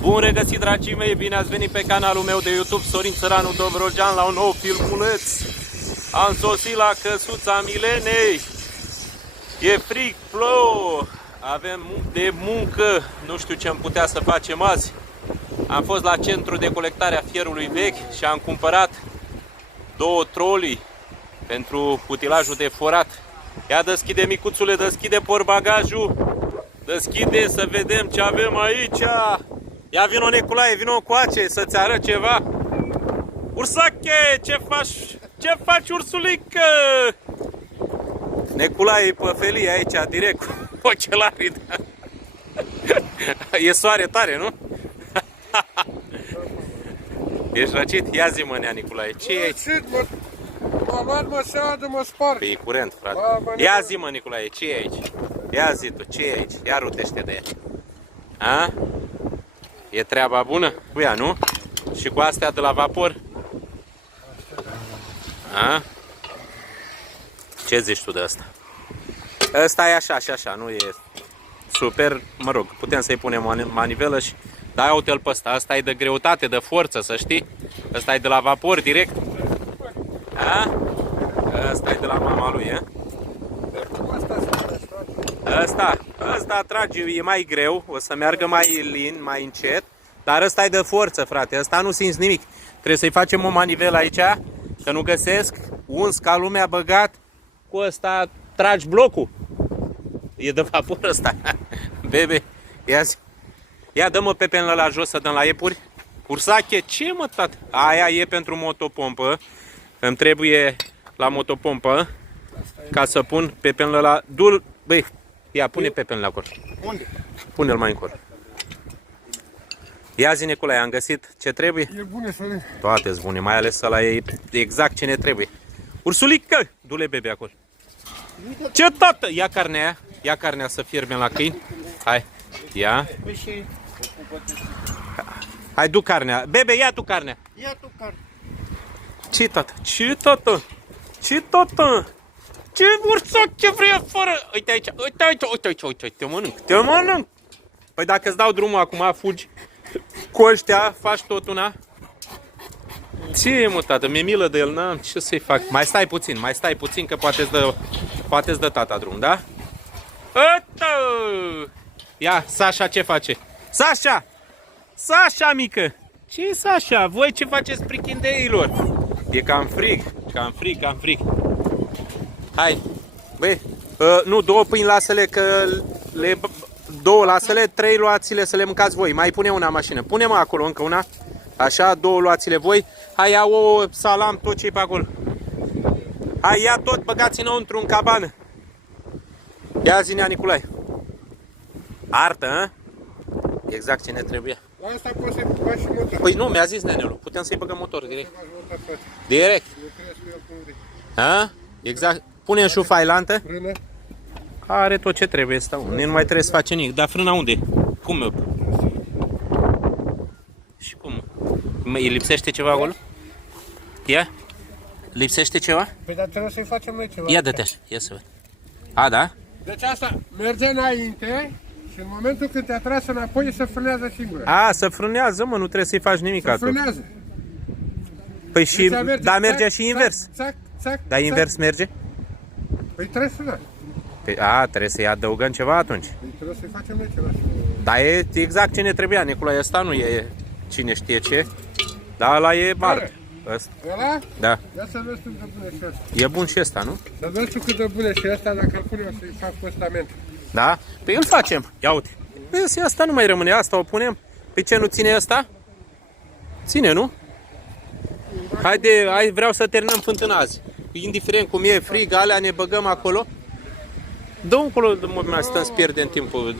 Bun regăsit, dragii mei, bine ați venit pe canalul meu de YouTube Sorin Țăranu Dobrogean la un nou filmuleț. Am sosit la căsuța Milenei. E frig, plouă, avem de muncă, nu știu ce am putea să facem azi. Am fost la centru de colectare a fierului vechi și am cumpărat 2 trolii pentru utilajul de forat. Ia deschide, micuțule, deschide portbagajul. Deschide să vedem ce avem aici. Ia vino, Neculae, vino încoace să-ți arăt ceva. Ursache, ce faci? Ce faci, ursulică? Neculae e pe felie aici, direct cu ochelarii. E soare tare, nu? Ești răcit? Ia zi, mă, nea Niculae, ce e aici? M-a luat măseaua de mă sparg. Păi e curent, frate. Ia zi, mă, Niculae, ce e aici? Ia zi tu, ce e aici? Ia rutește de ea. A? E treaba bună cu ea, nu? Și cu astea de la vapor? A? Ce zici tu de asta? Ăsta e așa și așa, nu e super, mă rog, putem să-i punem manivelă și... Da, ia uite-l pe ăsta, ăsta e de greutate, de forță, să știi. Ăsta e de la vapor direct. A? Ăsta e de la mama lui, e? Ăsta trage, e mai greu, o să meargă mai lin, mai încet. Dar ăsta e de forță, frate, ăsta nu simți nimic. Trebuie să-i facem o manivelă aici, că nu găsesc, uns ca lumea băgat. Cu ăsta tragi blocul. E de vapor ăsta. Bebe, ia dă-mă pepenul ăla jos să dăm la iepuri. Ursache, ce mă, tată? Aia e pentru motopompă. Îmi trebuie la motopompă ca să pun pepenul ăla. Băi, ia, pune pepenul acolo. Unde? Pune-l mai încolo. Ia zi, Nicolae, am găsit ce trebuie? E bune, Sorin. Toate-s bune, mai ales ăla e exact ce ne trebuie. Ursulică, du-le, bebe, acolo. Ce, tată? Ia carnea aia. Ia carnea să fierbem la câini. Hai, ia. Hai, du carnea. Bebe, ia tu carnea. Ia tu carne. Ce, tată? Ce, tată? Ce, tată? Ce ursac, ce vrei fără? Uite aici, uite aici, uite aici, uite, te mănânc, te mănânc. Păi dacă îți dau drumul acum, fugi cu ăștia, faci tot una. Ce, mă, tată, mi-e milă de el, n-am ce să-i fac. Mai stai puțin, că poate-ți dă tata drum, da? Ătă! Ia, Sasha ce face? Sasha! Sasha, mică! Ce, Sasha? Voi ce faceți prichindeilor? E cam frig, cam frig. Hai, băi, nu, 2 pâini lasă-le, că 2 lasă-le, 3 luați-le să le mâncați voi. Mai pune una în mașină, pune-mă acolo încă una. Așa, 2 luați-le voi. Hai, ia o salam, tot ce-i pe acolo. Hai, ia tot, băgați înăuntru în cabană. Ia zi, nea Niculae. Artă, hă? Exact ce ne trebuie. La asta poți să-i faci și motor. Păi nu, mi-a zis nenelu, putem să-i băgăm motor direct. Direct. Ha? Exact. Pune și o failantă. Frână. Are tot ce trebuie, stau. Nu mai trebuie să face nimic. Dar frâna unde? Cum? Și cum? Îi lipsește ceva acolo? Ia? Lipsește ceva? Păi dar trebuie să-i facem noi ceva. Ia dă-te așa, ia să văd. A, da? Deci asta merge înainte și în momentul când te-a tras înapoi se frânează singură. A, să frânează, mă, nu trebuie să-i faci nimic Se atunci. frânează. Păi și, Deci da, merge țac, și invers. Țac, țac, Dar invers merge? Păi trebuie să da. Păi, a, trebuie să-i adăugăm ceva atunci. Păi trebuie să-i facem noi ceva. Dar e exact ce ne trebuia, Nicolae, ăsta nu e cine știe ce. Dar ăla e mare. Ăsta. Ăla? Da. Ia să vezi cât de bune și ăsta. E bun și ăsta, nu? Să vezi tu cât de bune și ăsta, dacă îl pune o să-i fac postament. Da? Păi îl facem. Ia uite. Păi asta nu mai rămâne, asta o punem. Pe ce nu ține ăsta? Ține, nu? Haide, hai, vreau să terminăm fântâna azi. Indiferent cum e frig, alea ne băgăm acolo. Dă-o încolo, mă, mai stăm să pierdem timpul.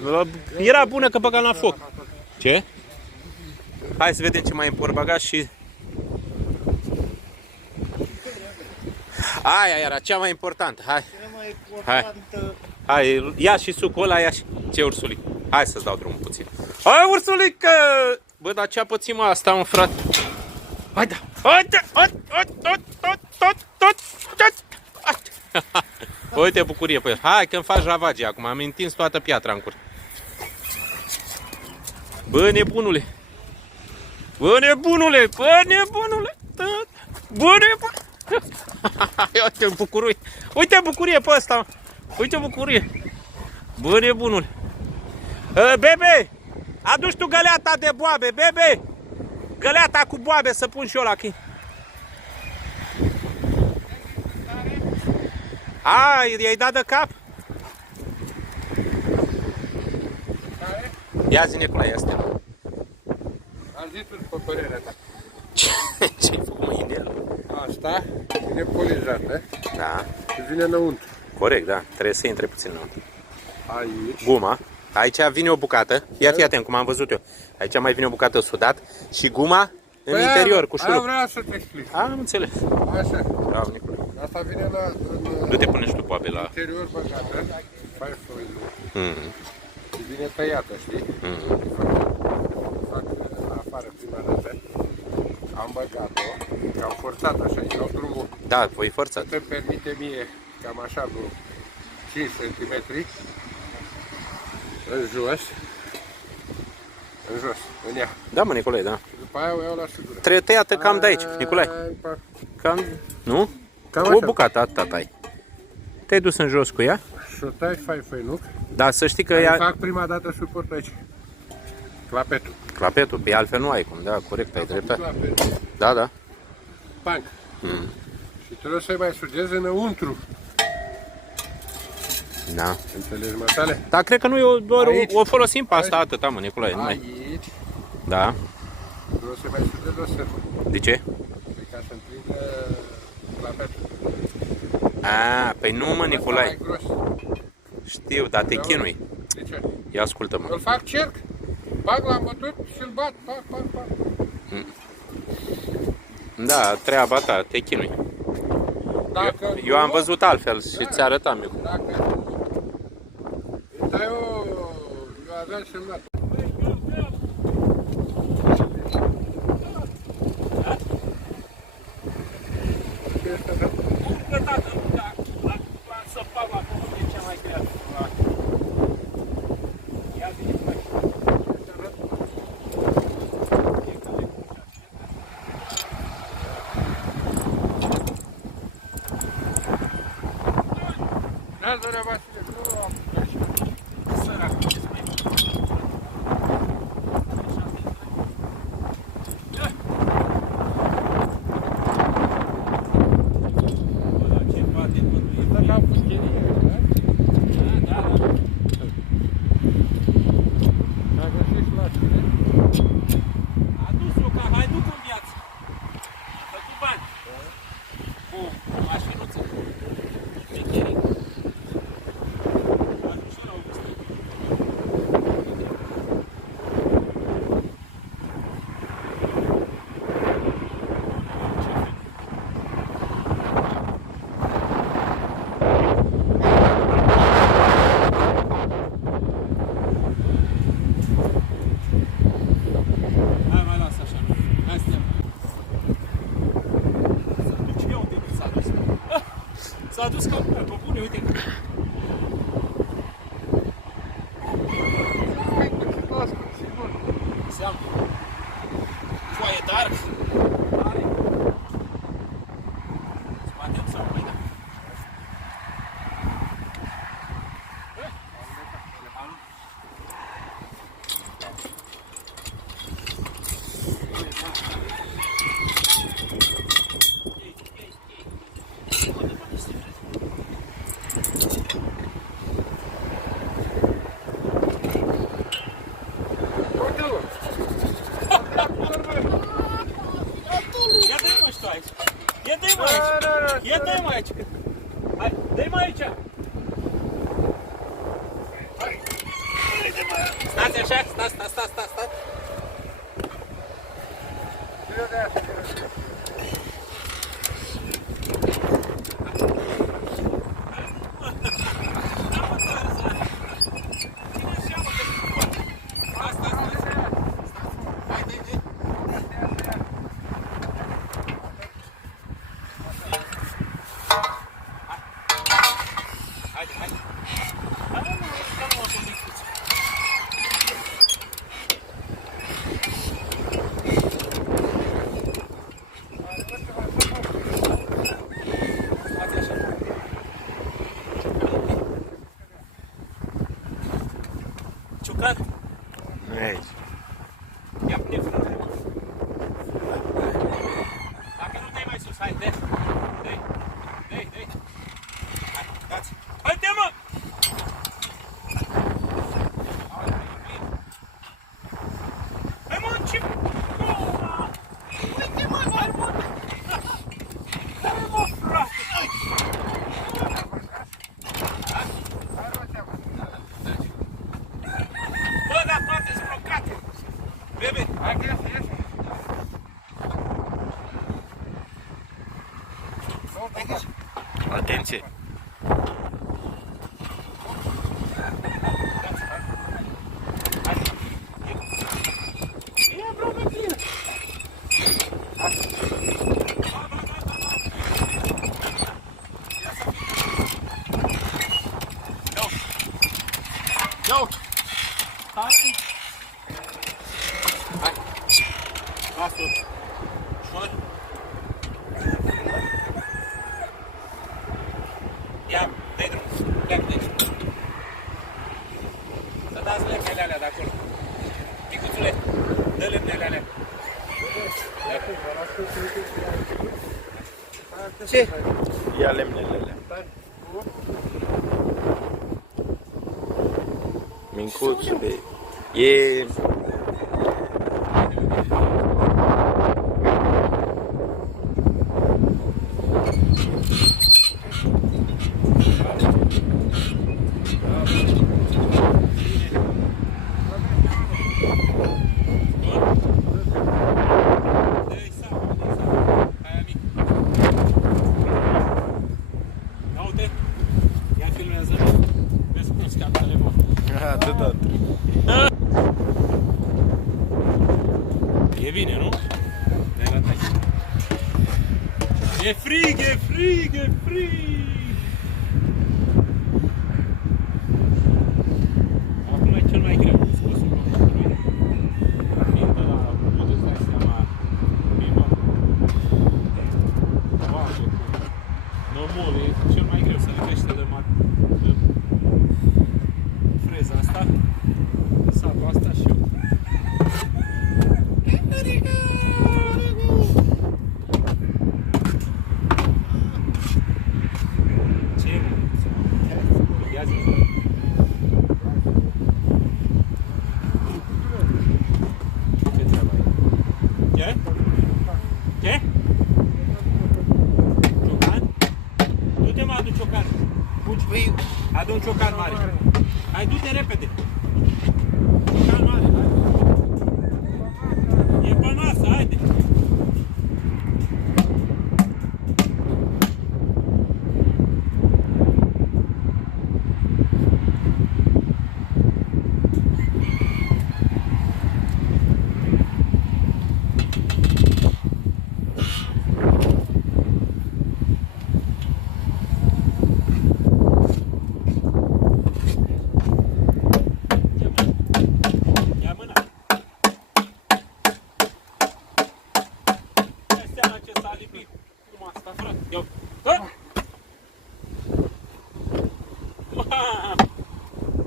Era bună că băgam la foc. Ce? Hai să vedem ce mai e în portbagaj și... Aia era cea mai importantă. Hai. Hai, ia și sucul ăla, ia și... Ce, ursulic? Hai să-ți dau drumul puțin. Hai, ursulică! Bă, dar ce-a pățit, mă, asta, mă, frate? Hai, da! Uite bucurie pe el. Hai că-mi faci ravagii acum. Am întins toată piatra în cur. Bă, nebunule. Bă, nebunule! Bă, nebunule! Bă, nebun! Uite bucurie! Uite bucurie pe ăsta! Uite bucurie! Bă, nebunule! Bebe! Adu-și tu găleata de boabe, bebe! Găleata cu boabe să pun și eu la chin. A, i-ai dat de cap? Ia zi, Nicolae, asta. Am zis după părerea ta. Ce-ai făcut mai în el? Asta vine polizată Da, și vine înăuntru. corect, da. Trebuie să intre puțin înăuntru. Aici. Guma. Aici vine o bucată. Ia fi atent cum am văzut eu. Aici mai vine o bucată sudat și guma în interior cu șurub. Vreau să te explic. Am înțeles. Așa. Bravo, Nicolae. Asta vine în Du-te, pune și tu boabe la... interior băgată. Faci foilul. Mm. Și vine tăiată, știi? Fac afară prima dată. Am băgat-o. Am forțat așa, iau drumul. Da, voi forțat. Îmi permite mie cam așa vreo 5 cm în jos. În jos, în ea. Da, mă, Nicolae, da. Și după aia o iau la sigură. Trebuie tăiată cam de aici, Nicolae. Cam... Nu? Cam O așa. bucată, atâta ai. Te-ai dus în jos cu ea? Și o tai, fai făinuc. Da, să știi că Îi ea... fac prima dată suport aici. Clapetul. Clapetul, pe altfel nu ai cum, da, corect, ai dreptate. Clapetul. Da, da. Panc. Și trebuie să-i mai sugezi înăuntru. Da. Înțelegi, mătale? Dar cred că nu e doar Aici. o folosim pe asta Aici. atâta, mă, Nicolae, nu mai. Aici. Da. Trebuie să mai sugezi o sârmă. De ce? Ca să-mi prindă clapetul. A, păi nu, mă, Nicolae. Mai gros. Știu, dar te chinui. De ce? Ia ascultă-mă. Îl fac cerc. Bag la bătut și îl bat. Pac, pac, pac. Da, treaba ta, te chinui. Dacă Eu am nu, văzut altfel și ți arătam eu. Dacă îi dai o... Eu aveam semnat. Da, doamna Vasile, nu am Adus-o ca mai duc în viață. A făcut bani. Cu mașinuță. Mecheric. Hai, mai lasă așa. Hai să s-a dus. Ia uite cât s-a dus. S-a dus ca pe bune, uite. Seamă. Foaie dark. Are. Scoatem sau mai da? Ia dă-i mă și tu aici. Ia dă-i mă aici. Ia dă-i mă aici. Hai, dă-i mă aici. Stați așa, stați. ce... Uite, mă, barbon! Hai, mă, frate! Bă, dar toate-s blocate! Bebe, hai că iasă. Atenție! E aproape bine! Ia uite! Hai! Hai! Lasă-o! Ușor! Ia, dă-i drum! Pleacă de aici! Să dați lemnele alea de acolo! Micuțule, dă lemnele alea! Ce? Ia lemnele alea. Mincuțule, e... Atâta. E bine, nu? E frig, e frig, e frig! Acum e cel mai greu scosul locului. Fiind de la, nu îți dai seama, prima. Oașă, nămol, e cel mai greu să lipește de freza asta, sabla asta și eu. Ce mă? Ia zi. Ce treaba e? Ce? Ce? Ciocan? Du-te mă, adu ciocan. Fugi, adu un ciocan mare. Hai, du-te repede! Ciocan mare, hai! E pe masă, haide!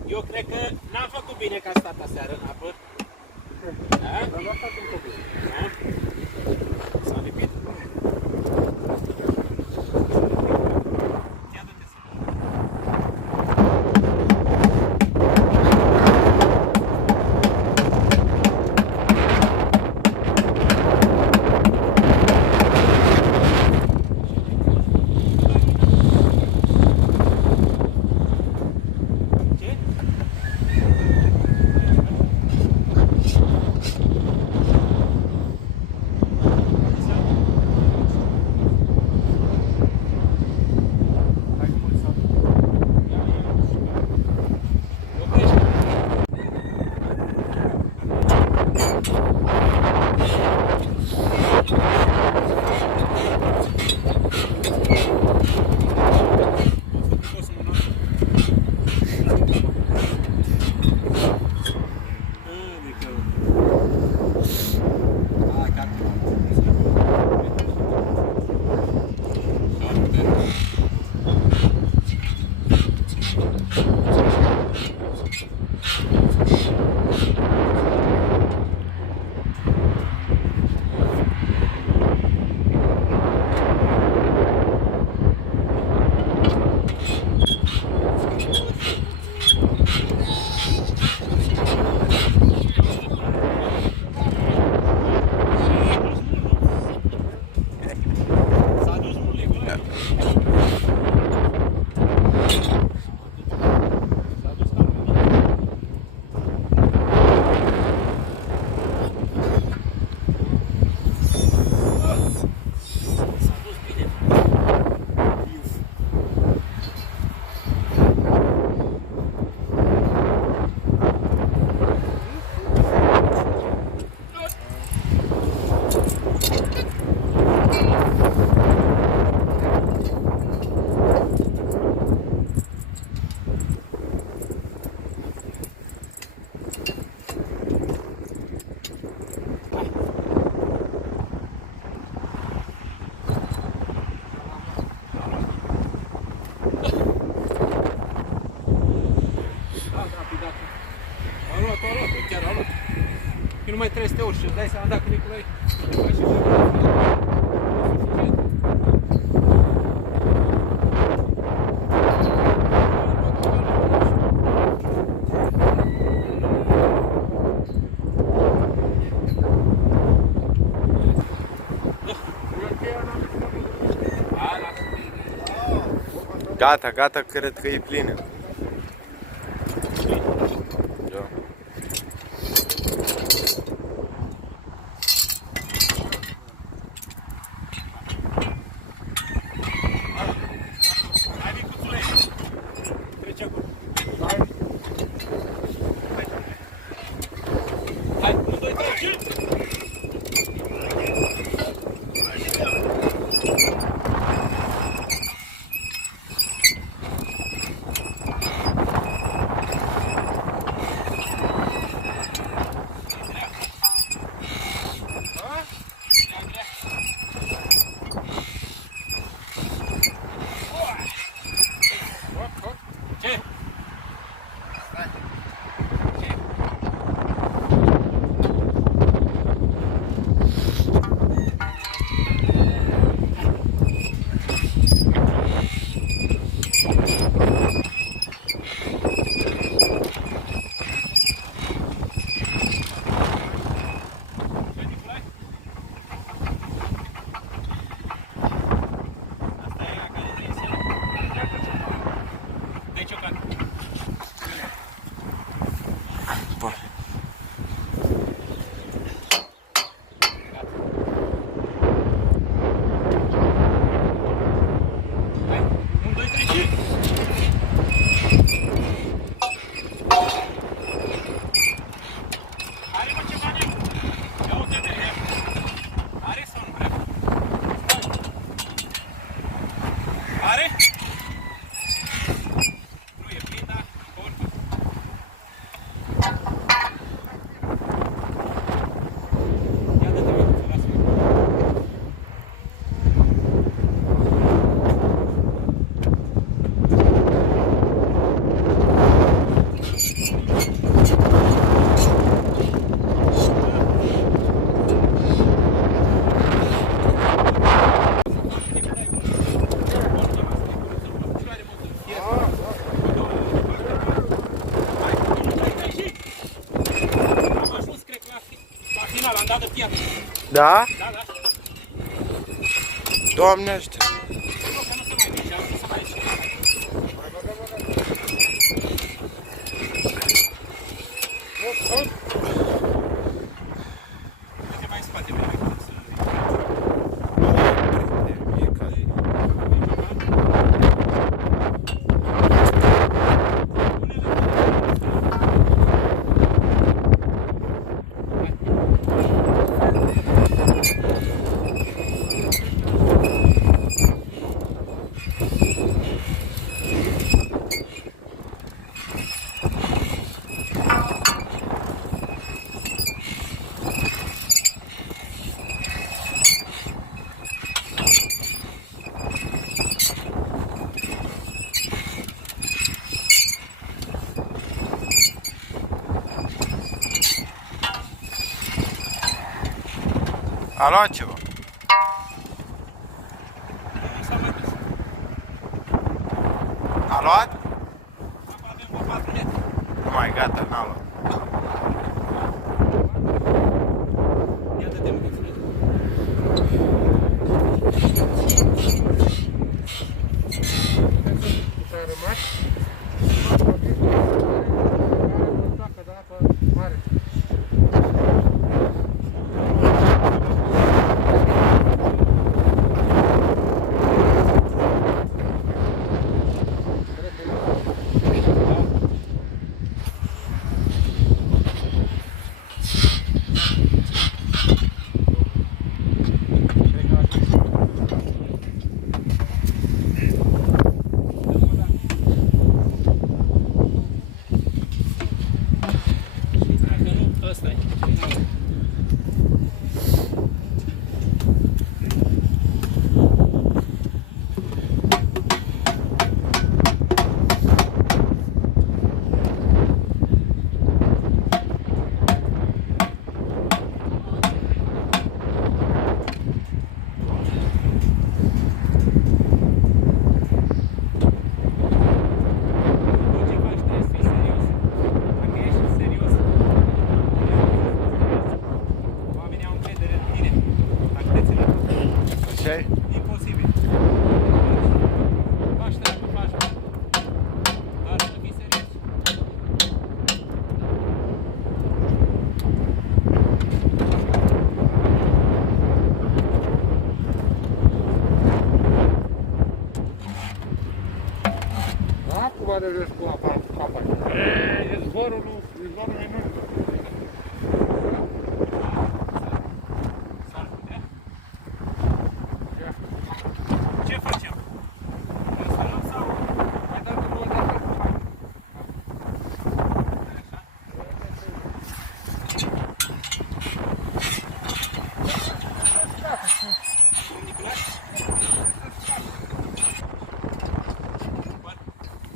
Eu cred că n-am făcut bine că a stat aseară în apă. Da? Da? S-a lipit? Ia du-te să... mai trebuie să te urci și îți dai seama dacă Nicolae... Gata, gata, cred că e plină. Da. Hai, micuțule! Trece acolo. Hai, 1, 2, 3, 5! Ce? Are? Nu e plin, dar oricum. Ia dă-te mă, lasă-mă. Am dat de piatră. Da? Da, da. Doamne ajută! Nu, că nu se mai merge, am zis să mai ieși. Uite mai în spate, mai mic, să E cald. A luat ceva. A luat? acum avem o 4 litri. Nu mai, gata, n-a luat. Ia dă-te mânițule. S-a rămas. Dacă de apă mare. ai? Imposibil. Faci treabă, faci. Dar să fii serios. Acum are râs cu apa în capac. Izvorul e nu. S-ar putea? Ce facem? Instalăm sau? Mai dat drumul de pe.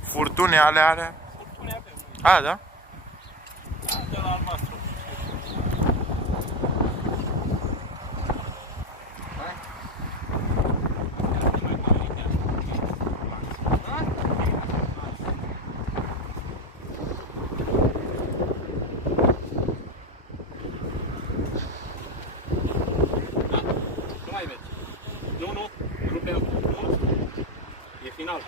Furtune alea? Furtune avem. A, da? De la albastru. Nu mai mergi. Nu, rupem. Nu. E final.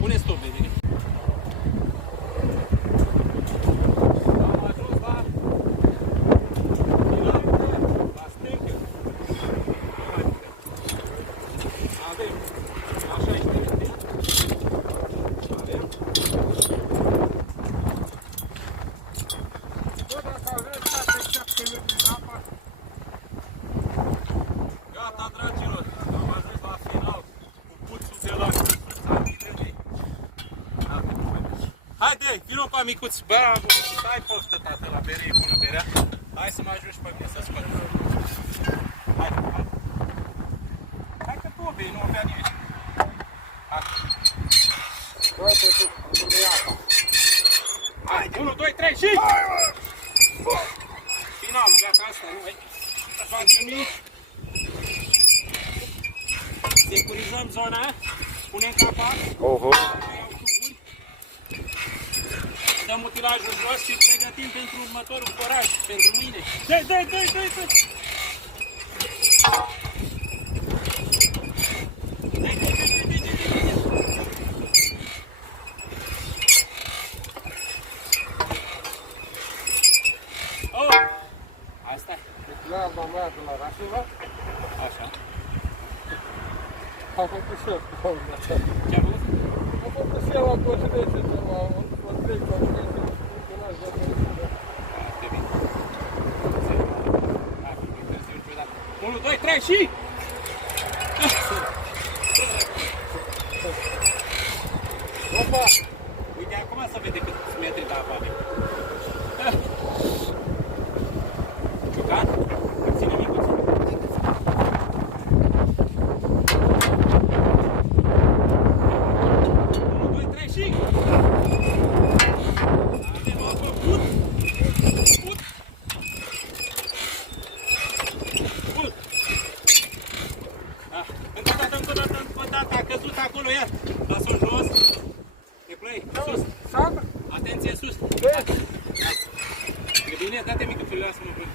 Pune stop, vedere. Am ajuns la final, la stâncă. Nu mai putem. Avem. Așa este, vedem? Avem. Bă, dacă aveți 6-7 metri de apă, Gata, dragilor, am ajuns la final cu puțul de la Cârțul. Haide, vino pe micuț, bravo, ai poftă, tată, la bere, e bună berea. Hai să mă ajungi pe mine să scot. Hai. Hai că tu o bei, nu o bea nimeni. Hai. bă, te apa. Hai, 1, 2, 3 și... Finalul, gata, asta, nu mai... Facem mici. Securizăm zona, punem capac. Oho. Dăm utilajul jos și îl pregătim pentru următorul foraj, pentru mâine. Dă-i! Oh! Asta e. Treaba mea de la Rașiva, Așa. am făcut și eu cu omul ăsta. Ce-a făcut? Am făcut și eu la coșulețe de la o 3 coșulețe. Foarte bine. 1, 2, 3 și... Opa! Uite, acum să vede câți metri de apă avem. Ciucat? Ține micuț. 1, 2, 3 și... Avem apă, put! Încă o dată, a căzut acolo, iar. Las-o jos. E play, sus. Sandra? Atenție, sus. E bine, dă-te micuțul, lasă-mă până.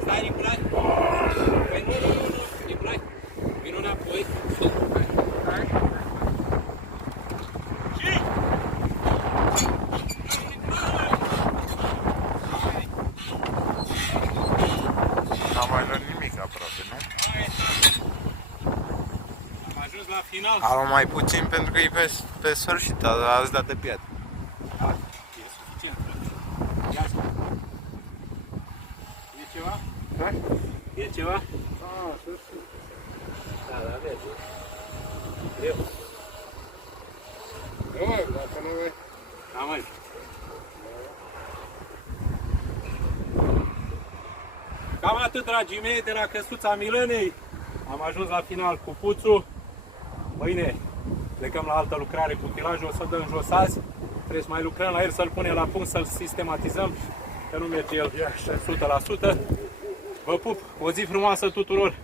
Stai, Nicolai. Păi nu, Nicolai. Vino înapoi. Hai. Și... N-am mai luat nimic aproape, nu? Am ajuns la final. Am mai puțin pentru că e pe sfârșit, ați dat de piatră. Da, e suficient. Ia zi. E ceva? Da? E ceva? Ah, sus. Da, vezi. Greu. Nu, dacă nu vei. Da, măi. Cam atât, dragii mei, de la Căsuța Milenei. Am ajuns la final cu puțul. Mâine plecăm la altă lucrare cu utilajul, o să dăm jos azi. Trebuie să mai lucrăm la el, să-l punem la punct, să-l sistematizăm, că nu merge el 100%. Vă pup, o zi frumoasă tuturor!